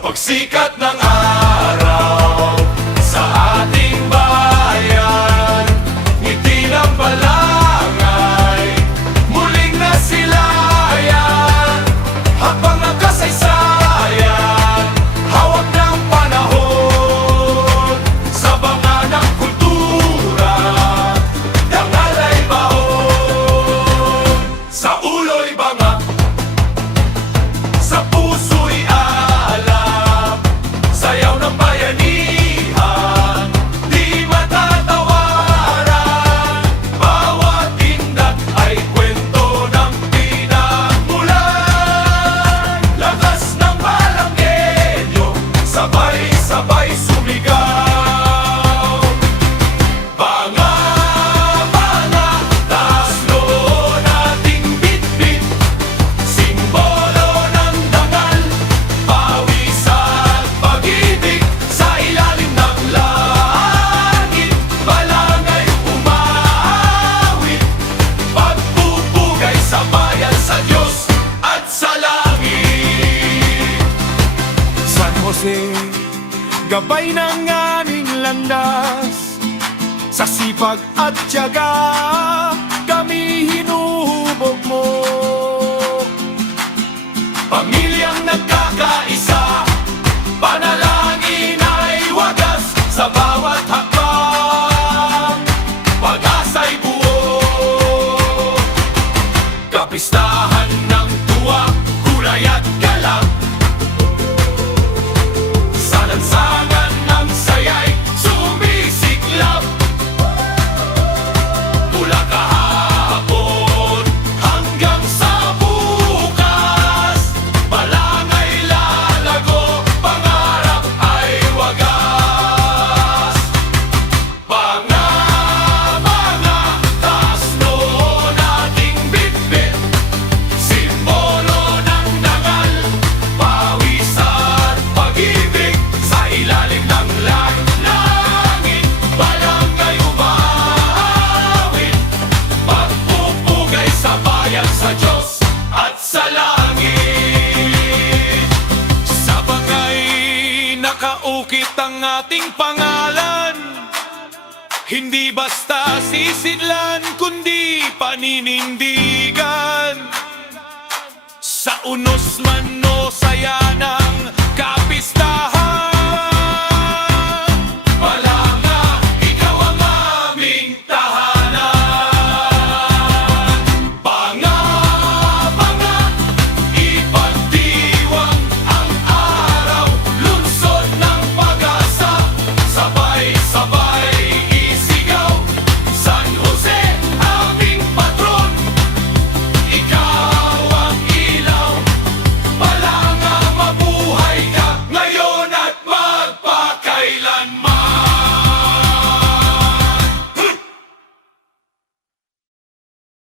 pagsikat ng araw sa ating bayan, ngiti ng balangay, muling nasilayan, habang ng kasaysayan, hawak ng panahon, sa banga ng kultura, dangal ay baon, sa ulo'y banga, sa puso'y alam, sayaw ng bayanihan, di matatawaran. Bawat tindak ay kwento ng pinagmulan. Lakas ng Balanggenyo, sabay-sabay sumigaw. Banga, banga, taas noo nating bitbit, simbolo ng dangal, pawis at pag-ibig, sa ilalim ng langit, balangay umawit, pagpupugay sa bayan, sa Diyos at sa langit. San Jose, gabay ng aming landas, sa sipag at tiyaga kami hinuhubog mo. Pamilyang nagkakaisa, panalangin ay wagas, sa bawat hakbang, pag-asa'y buo. Kapistahan ng tuwa, kulay at galak, sa lansangan ng sayay sumisiklab. Mula kahapon hanggang sa bukas, balangay lalago, pangarap ay wagas. Banga, banga, taas noo nating bitbit, simbolo ng dangal, pawis at pag-ibig, sa ilalim ng langit, balangay umawit, pagpupugay sa bayan, sa Diyos at sa langit. Sa bagay nakaukit ang ating pangalan, hindi basta sisidlan, kundi paninindigan. Sa unos man